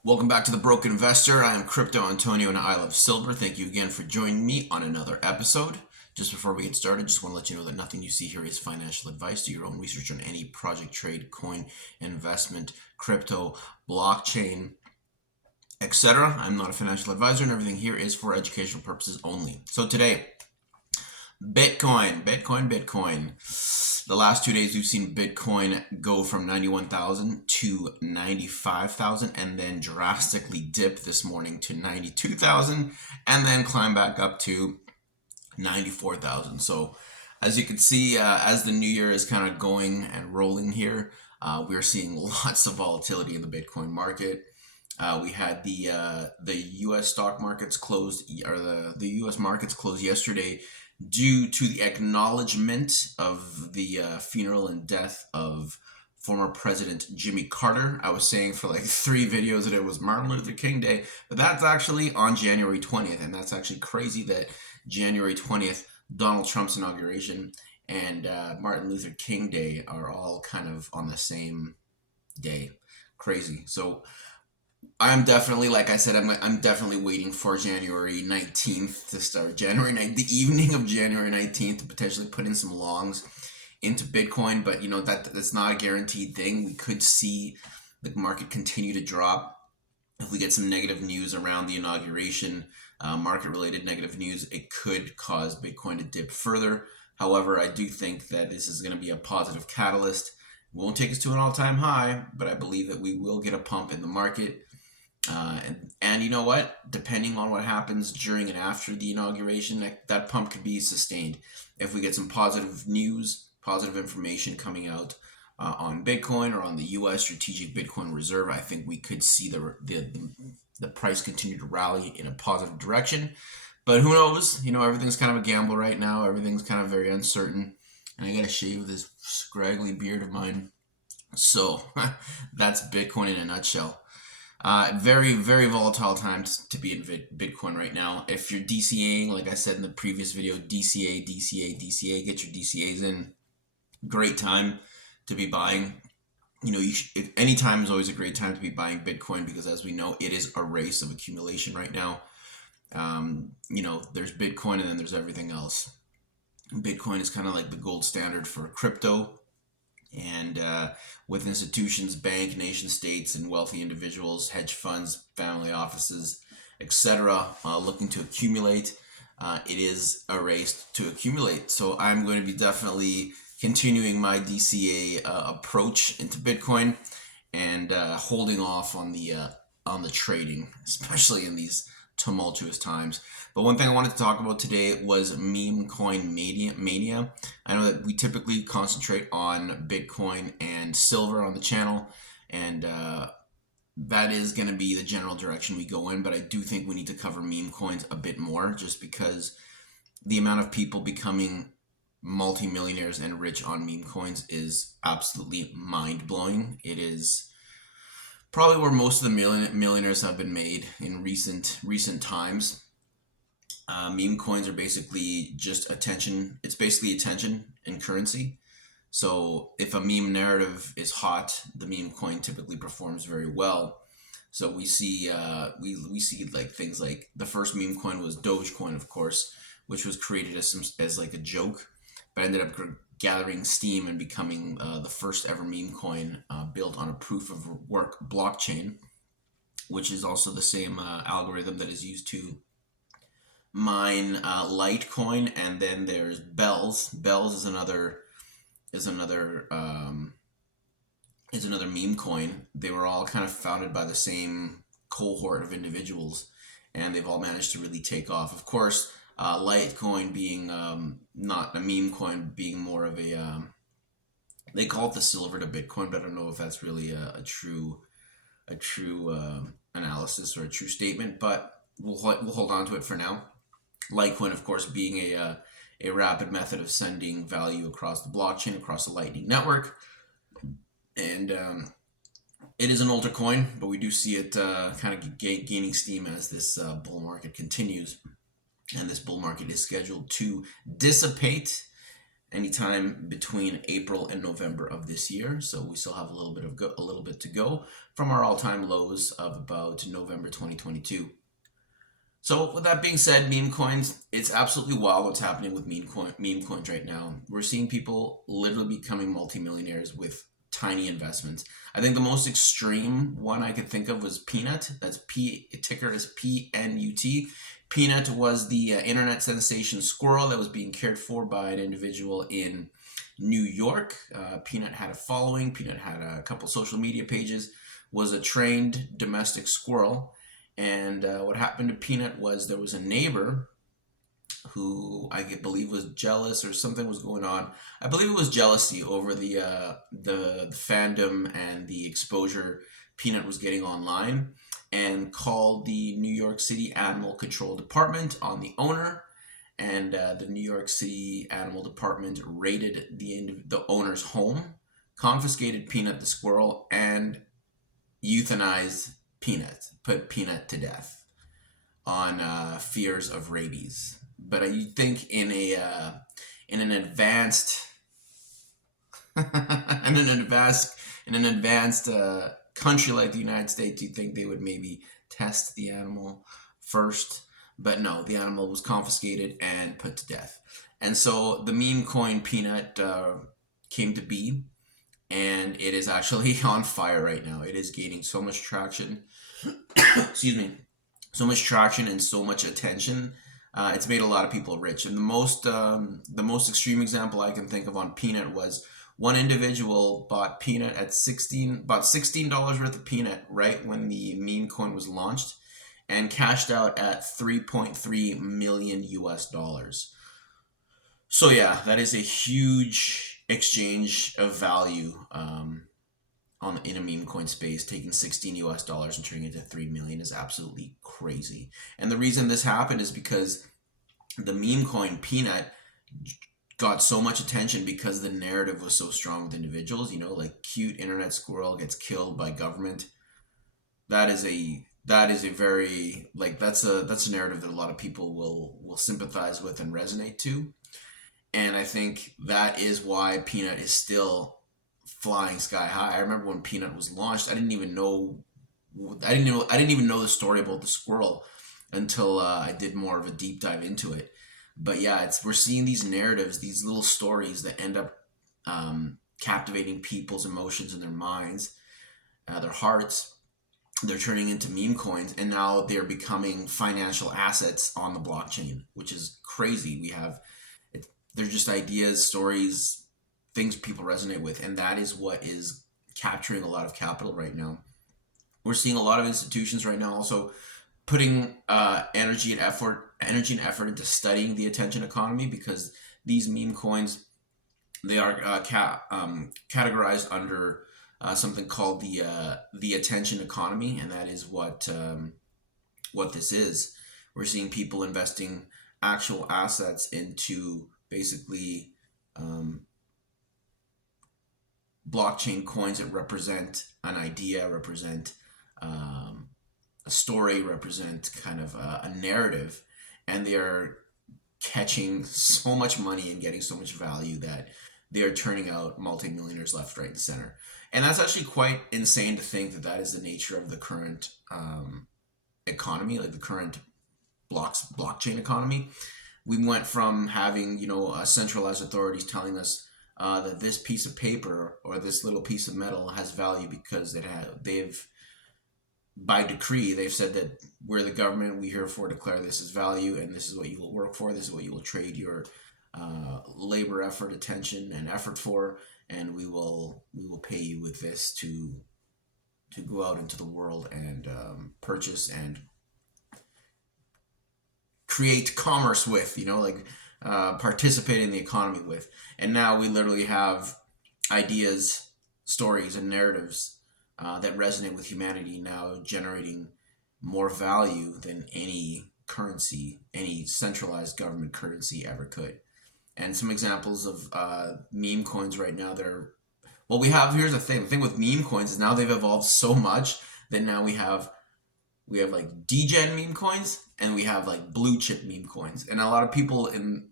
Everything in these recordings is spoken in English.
Welcome back to The Broke Investor. I am Crypto Antonio and I love silver. Thank you again for joining me on another episode. Just before we get started, just want to let you know that nothing you see here is financial advice. Do your own research on any project, trade, coin, investment, crypto, blockchain, etc. I'm not a financial advisor and everything here is for educational purposes only. So today, Bitcoin. The last 2 days we've seen Bitcoin go from 91,000 to 95,000 and then drastically dip this morning to 92,000 and then climb back up to 94,000. So as you can see, as the new year is kind of going and rolling here, we're seeing lots of volatility in the Bitcoin market. We had the U.S. stock markets closed, or the U.S. markets closed yesterday due to the acknowledgement of the funeral and death of former President Jimmy Carter. I was saying for like 3 videos that it was Martin Luther King Day, but that's actually on January 20th, and that's actually crazy that January 20th, Donald Trump's inauguration, and Martin Luther King Day are all kind of on the same day. Crazy. So I'm definitely, like I said, I'm definitely waiting for January 19th to start. January 9th, the evening of January 19th to potentially put in some longs into Bitcoin, but that's not a guaranteed thing. We could see the market continue to drop if we get some negative news around the inauguration, market-related negative news. It could cause Bitcoin to dip further. However, I do think that this is going to be a positive catalyst. It won't take us to an all-time high, but I believe that we will get a pump in the market. And you know what? Depending on what happens during and after the inauguration, that pump could be sustained. If we get some positive news, positive information coming out on Bitcoin or on the U.S. Strategic Bitcoin Reserve, I think we could see the price continue to rally in a positive direction. But who knows? Everything's kind of a gamble right now. Everything's kind of very uncertain. And I gotta shave this scraggly beard of mine. So that's Bitcoin in a nutshell. Very, very volatile times to be in Bitcoin right now. If you're DCAing, like I said in the previous video, DCA, get your DCAs in. Great time to be buying. Any time is always a great time to be buying Bitcoin because, as we know, it is a race of accumulation right now. There's Bitcoin and then there's everything else. Bitcoin is kind of like the gold standard for crypto. And with institutions, bank, nation states, and wealthy individuals, hedge funds, family offices, etc., looking to accumulate, it is a race to accumulate. So I'm going to be definitely continuing my DCA approach into Bitcoin and holding off on the trading, especially in these tumultuous times. But one thing I wanted to talk about today was Coin Mania. I know that we typically concentrate on Bitcoin and silver on the channel, and that is going to be the general direction we go in. But I do think we need to cover meme coins a bit more, just because the amount of people becoming multimillionaires and rich on meme coins is absolutely mind-blowing. It is probably where most of the millionaires have been made in recent times. Meme coins are basically just attention. It's basically attention and currency. So if a meme narrative is hot, the meme coin typically performs very well. So we see we see like things like the first meme coin was Dogecoin, of course, which was created as like a joke, but ended up gathering steam and becoming the first ever meme coin built on a proof of work blockchain, which is also the same algorithm that is used to mine Litecoin. And then there's Bells. Bells is another meme coin. They were all kind of founded by the same cohort of individuals, and they've all managed to really take off. Of course, Litecoin being not a meme coin, being more of a they call it the silver to Bitcoin, but I don't know if that's really a true analysis or a true statement. But we'll hold on to it for now. Litecoin, of course, being a rapid method of sending value across the blockchain, across the Lightning Network. And it is an older coin, but we do see it kind of gaining steam as this bull market continues. And this bull market is scheduled to dissipate anytime between April and November of this year. So we still have a little bit to go from our all-time lows of about November 2022. So with that being said, meme coins, it's absolutely wild what's happening with meme coins right now. We're seeing people literally becoming multimillionaires with tiny investments. I think the most extreme one I could think of was Peanut. That's ticker is PNUT. Peanut was the internet sensation squirrel that was being cared for by an individual in New York. Peanut had a following. Peanut had a couple social media pages. Was a trained domestic squirrel. And what happened to Peanut was there was a neighbor who I believe was jealous or something was going on. I believe it was jealousy over the fandom and the exposure Peanut was getting online, and called the New York City Animal Control Department on the owner. And the New York City Animal Department raided the owner's home, confiscated Peanut the squirrel, and euthanized Peanut, put Peanut to death on fears of rabies. But you think in an advanced in an advanced country like the United States, you think they would maybe test the animal first, but no, the animal was confiscated and put to death. And so the meme coin Peanut came to be, and it is actually on fire right now. It is gaining so much traction. Excuse me, so much traction and so much attention. It's made a lot of people rich. And the most extreme example I can think of on Peanut was one individual bought Peanut at $16 worth of Peanut right when the meme coin was launched, and cashed out at 3.3 million US dollars. So yeah, that is a huge exchange of value in a meme coin space. Taking 16 US dollars and turning it into 3 million is absolutely crazy. And the reason this happened is because the meme coin Peanut got so much attention because the narrative was so strong with individuals. Like cute internet squirrel gets killed by government. That is a very, like, that's a narrative that a lot of people will sympathize with and resonate to. And I think that is why Peanut is still flying sky high. I remember when Peanut was launched, I didn't even know the story about the squirrel until I did more of a deep dive into it. But yeah, we're seeing these narratives, these little stories that end up captivating people's emotions and their minds, their hearts. They're turning into meme coins, and now they're becoming financial assets on the blockchain, which is crazy. They're just ideas, stories, things people resonate with, and that is what is capturing a lot of capital right now. We're seeing a lot of institutions right now also putting energy and effort into studying the attention economy, because these meme coins, they are categorized under something called the attention economy, and that is what this is. We're seeing people investing actual assets into basically blockchain coins that represent an idea, represent a story, represent kind of a narrative, and they are catching so much money and getting so much value that they are turning out multimillionaires left, right, and center. And that's actually quite insane to think that is the nature of the current economy, like the current blockchain economy. We went from having, centralized authorities telling us that this piece of paper or this little piece of metal has value because they've, by decree, they've said that we're the government, we herefore declare this as value, and this is what you will work for, this is what you will trade your labor, effort, attention, and effort for, and we will pay you with this to go out into the world and purchase and create commerce with, participate in the economy with. And now we literally have ideas, stories, and narratives that resonate with humanity, now generating more value than any currency, any centralized government currency ever could. And some examples of meme coins right now that are, here's the thing with meme coins is now they've evolved so much that now we have like degen meme coins, and we have like blue chip meme coins. And a lot of people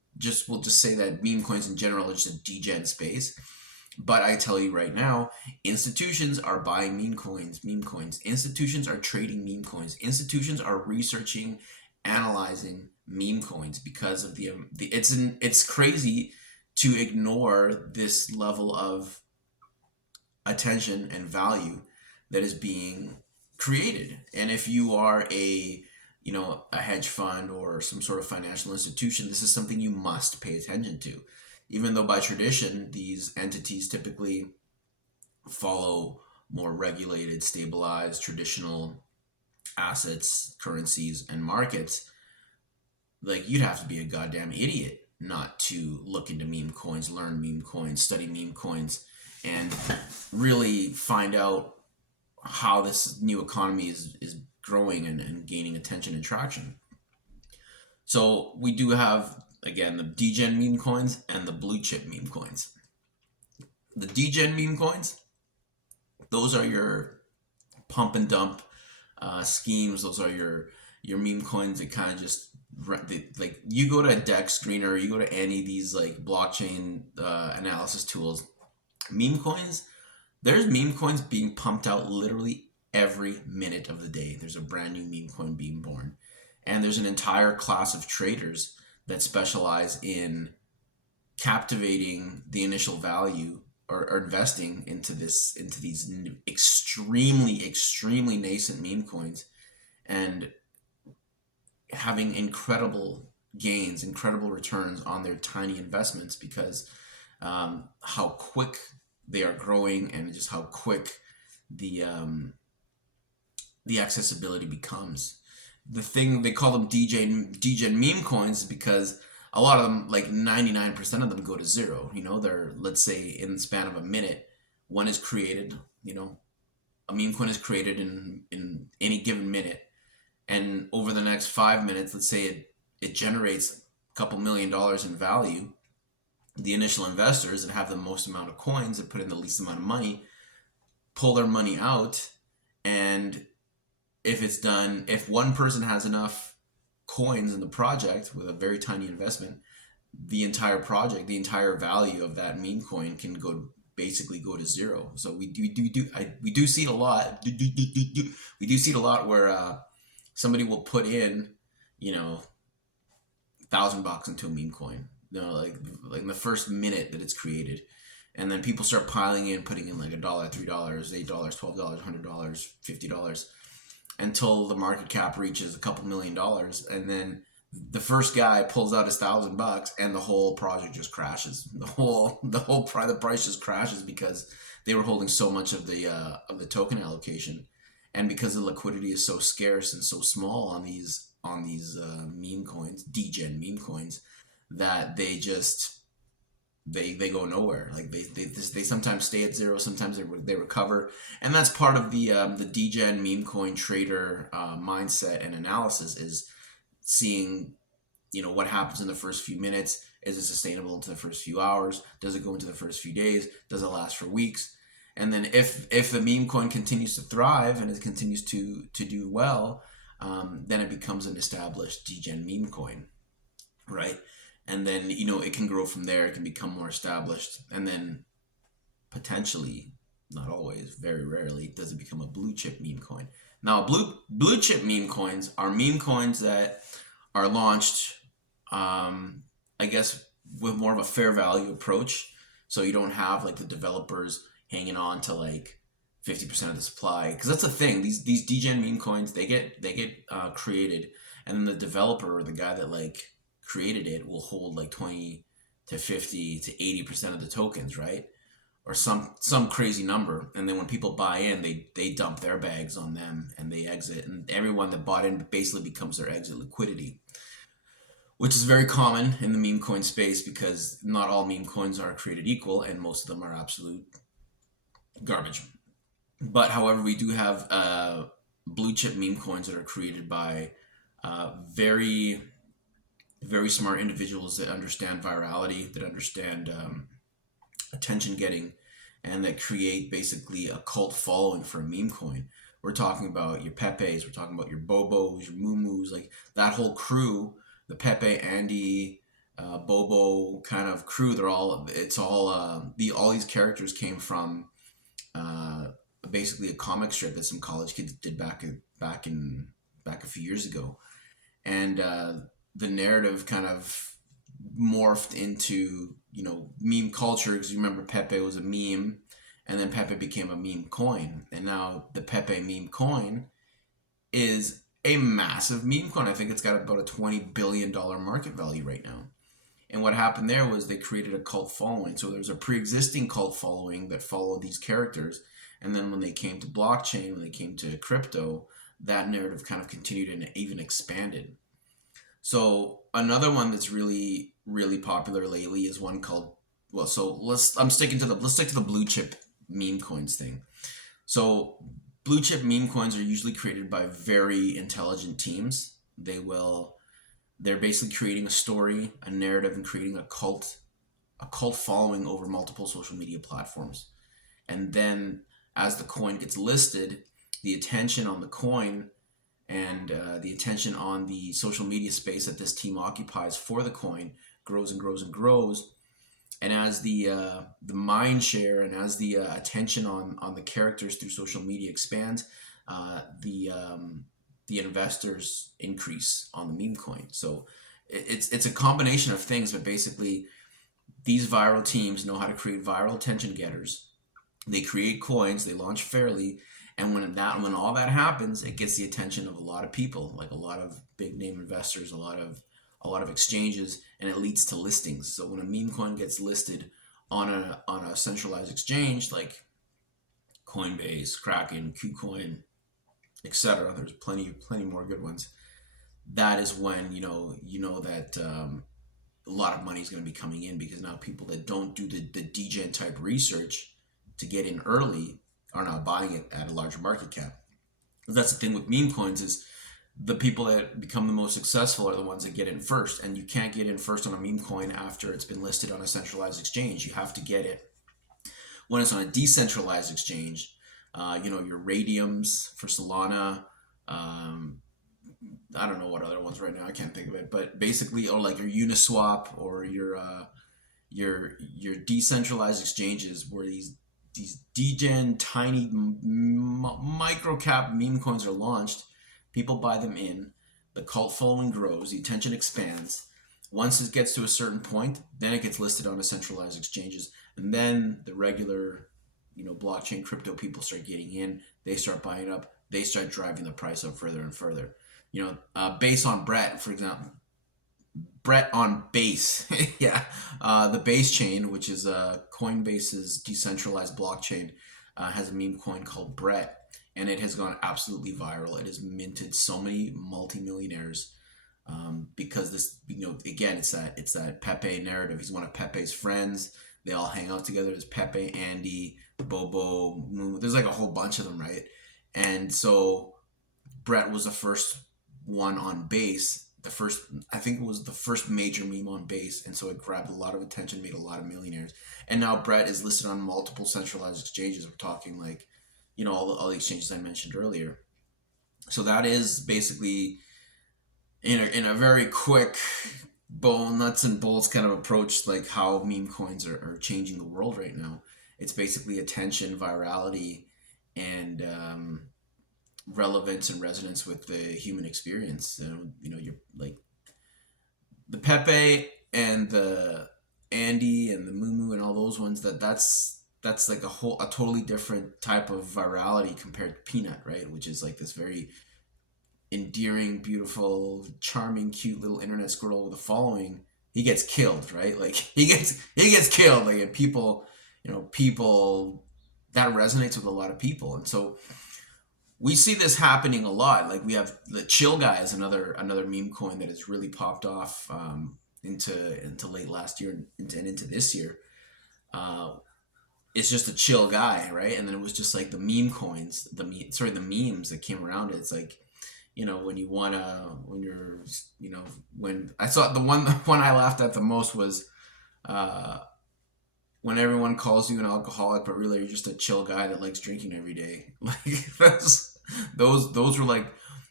we'll just say that meme coins in general are just a degen space. But I tell you right now, institutions are buying meme coins. Meme coins. Institutions are trading meme coins. Institutions are researching, analyzing meme coins because of it's crazy to ignore this level of attention and value that is being created. And if you are a hedge fund or some sort of financial institution, this is something you must pay attention to. Even though by tradition, these entities typically follow more regulated, stabilized, traditional assets, currencies, and markets, like you'd have to be a goddamn idiot not to look into meme coins, learn meme coins, study meme coins, and really find out how this new economy is growing and gaining attention and traction. So we do have, again, the degen meme coins and the blue chip meme coins. The degen meme coins, those are your pump and dump schemes. Those are your meme coins that kind of just like you go to a DEX screener, you go to any of these like blockchain analysis tools. Meme coins, there's meme coins being pumped out literally every minute of the day. There's a brand new meme coin being born, and there's an entire class of traders that specialize in captivating the initial value or investing into these extremely nascent meme coins and having incredible gains, incredible returns on their tiny investments because how quick they are growing and just how quick the accessibility becomes. The thing they call them degen meme coins is because a lot of them, like 99% of them, go to zero. They're, let's say, in the span of a minute, one is created. A meme coin is created in any given minute, and over the next 5 minutes, let's say it generates a couple $1,000,000 in value. The initial investors that have the most amount of coins that put in the least amount of money pull their money out, and if one person has enough coins in the project with a very tiny investment, the entire project, the entire value of that meme coin can basically go to zero. So we do see it a lot. We do see it a lot where somebody will put in, $1,000 into a meme coin, like in the first minute that it's created, and then people start piling in, putting in like $1, $3, $8, $12, $100, $50, until the market cap reaches a couple $1,000,000, and then the first guy pulls out his $1,000, and the whole project just crashes. The price just crashes because they were holding so much of the token allocation, and because the liquidity is so scarce and so small on these meme coins, degen meme coins, that they go nowhere. Like they sometimes stay at zero, sometimes they recover, and that's part of the degen meme coin trader mindset and analysis, is seeing what happens in the first few minutes. Is it sustainable into the first few hours? Does it go into the first few days? Does it last for weeks? And then if the meme coin continues to thrive and it continues to do well, then it becomes an established degen meme coin, right? And then it can grow from there. It can become more established, and then potentially, not always, very rarely, does it become a blue chip meme coin. Now, blue chip meme coins are meme coins that are launched, I guess, with more of a fair value approach. So you don't have like the developers hanging on to like 50% of the supply, because that's the thing. These degen meme coins, they get created, and then the developer or the guy that like created it will hold like 20 to 50 to 80% of the tokens, right? Or some crazy number. And then when people buy in, they dump their bags on them and they exit, and everyone that bought in basically becomes their exit liquidity, which is very common in the meme coin space because not all meme coins are created equal, and most of them are absolute garbage. But however, we do have blue chip meme coins that are created by very, very smart individuals that understand virality, that understand attention getting, and that create basically a cult following for a meme coin. We're talking about your Pepes, we're talking about your Bobos, your Mumus, like that whole crew, the Pepe, Andy, Bobo kind of crew. All these characters came from uh, basically a comic strip that some college kids did back a few years ago, and the narrative kind of morphed into meme culture, because you remember Pepe was a meme, and then Pepe became a meme coin, and now the Pepe meme coin is a massive meme coin. I think it's got about a $20 billion market value right now. And what happened there was they created a cult following. So there's a pre-existing cult following that followed these characters, and then when they came to blockchain, when they came to crypto, that narrative kind of continued and even expanded. So another one that's really really popular lately is one called, well, so let's stick to the blue chip meme coins thing. So blue chip meme coins are usually created by very intelligent teams. They're basically creating a story, a narrative, and creating a cult following over multiple social media platforms. And then as the coin gets listed, the attention on the coin and the attention on the social media space that this team occupies for the coin grows and grows and grows. And as the mind share and as the attention on the characters through social media expands, the investors increase on the meme coin. So it's a combination of things, but basically these viral teams know how to create viral attention getters. They create coins, they launch fairly, and when all that happens, it gets the attention of a lot of people, like a lot of big name investors, a lot of exchanges, and it leads to listings. So when a meme coin gets listed on a centralized exchange like Coinbase, Kraken, KuCoin, etc., there's plenty more good ones. That is when that a lot of money is going to be coming in, because now people that don't do the degen type research to get in early are now buying it at a larger market cap. That's the thing with meme coins, is the people that become the most successful are the ones that get in first, and you can't get in first on a meme coin after it's been listed on a centralized exchange. You have to get it when it's on a decentralized exchange. Your Radiums for Solana. Um, I don't know what other ones right now. I can't think of it, but basically, or like your Uniswap or your decentralized exchanges, where these degen tiny micro cap meme coins are launched. People buy them in. The cult following grows. The attention expands. Once it gets to a certain point, then it gets listed on a centralized exchanges, and then the regular, blockchain crypto people start getting in. They start buying up. They start driving the price up further and further. Based on Brett, for example, Brett on Base, yeah, the Base chain, which is Coinbase's decentralized blockchain, has a meme coin called Brett, and it has gone absolutely viral. It has minted so many multimillionaires, because this, again, it's that Pepe narrative. He's one of Pepe's friends. They all hang out together. There's Pepe, Andy, Bobo, Moo. There's like a whole bunch of them, right? And so Brett was the first one on Base. I think it was the first major meme on Base, and so it grabbed a lot of attention, made a lot of millionaires. And now Brett is listed on multiple centralized exchanges. We're talking like, all the exchanges I mentioned earlier. So that is basically in a very quick nuts and bolts kind of approach, like how meme coins are changing the world right now. It's basically attention, virality, and relevance and resonance with the human experience. You're like the Pepe and the Andy and the Moo and all those ones. That's like a totally different type of virality compared to Peanut, right? Which is like this very endearing, beautiful, charming, cute little internet squirrel with a following. He gets killed, right? Like he gets killed. Like, and people that resonates with a lot of people, and so we see this happening a lot. Like we have the Chill Guy is another meme coin that has really popped off into late last year and into this year. Uh, it's just a chill guy, right? And then it was just like the meme coins, the memes that came around it. It's like, when you wanna, when you're, when I saw the one I laughed at the most was, uh, when everyone calls you an alcoholic, but really you're just a chill guy that likes drinking every day. Like those were like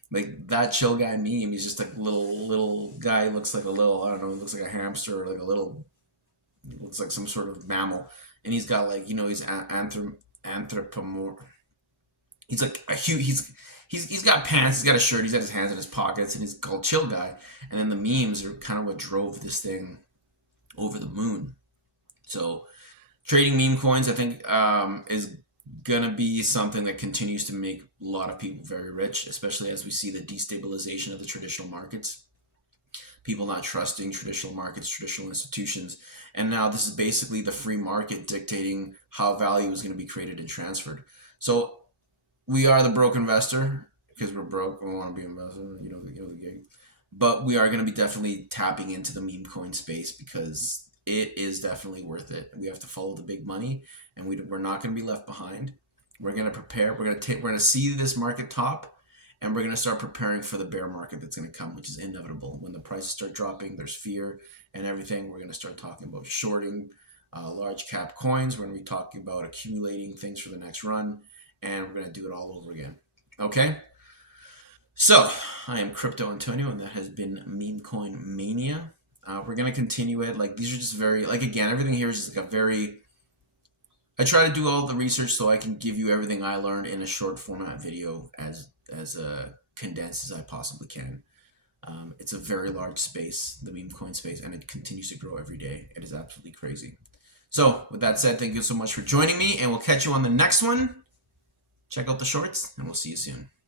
Like that chill guy meme, he's just like little guy, looks like a little, I don't know, looks like a hamster or like a little, looks like some sort of mammal, and he's got like, he's anthropomorph. He's like a huge. He's got pants. He's got a shirt. He's got his hands in his pockets, and he's called Chill Guy. And then the memes are kind of what drove this thing over the moon. So trading meme coins, I think, is gonna be something that continues to make a lot of people very rich, especially as we see the destabilization of the traditional markets. People not trusting traditional markets, traditional institutions, and now this is basically the free market dictating how value is going to be created and transferred. So we are the broke investor because we're broke. We want to be invested, the gig. But we are going to be definitely tapping into the meme coin space because it is definitely worth it. We have to follow the big money, and we're not going to be left behind. We're going to prepare. We're going to see this market top, and we're going to start preparing for the bear market that's going to come, which is inevitable. When the prices start dropping, there's fear and everything. We're going to start talking about shorting large cap coins. We're going to be talking about accumulating things for the next run, and we're going to do it all over again. Okay? So, I am Crypto Antonio, and that has been Meme Coin Mania. We're going to continue it. Like, these are just very, like, again, everything here is just like a very, I try to do all the research so I can give you everything I learned in a short format video as condensed as I possibly can. It's a very large space, the meme coin space, and it continues to grow every day. It is absolutely crazy. So, with that said, thank you so much for joining me, and we'll catch you on the next one. Check out the shorts, and we'll see you soon.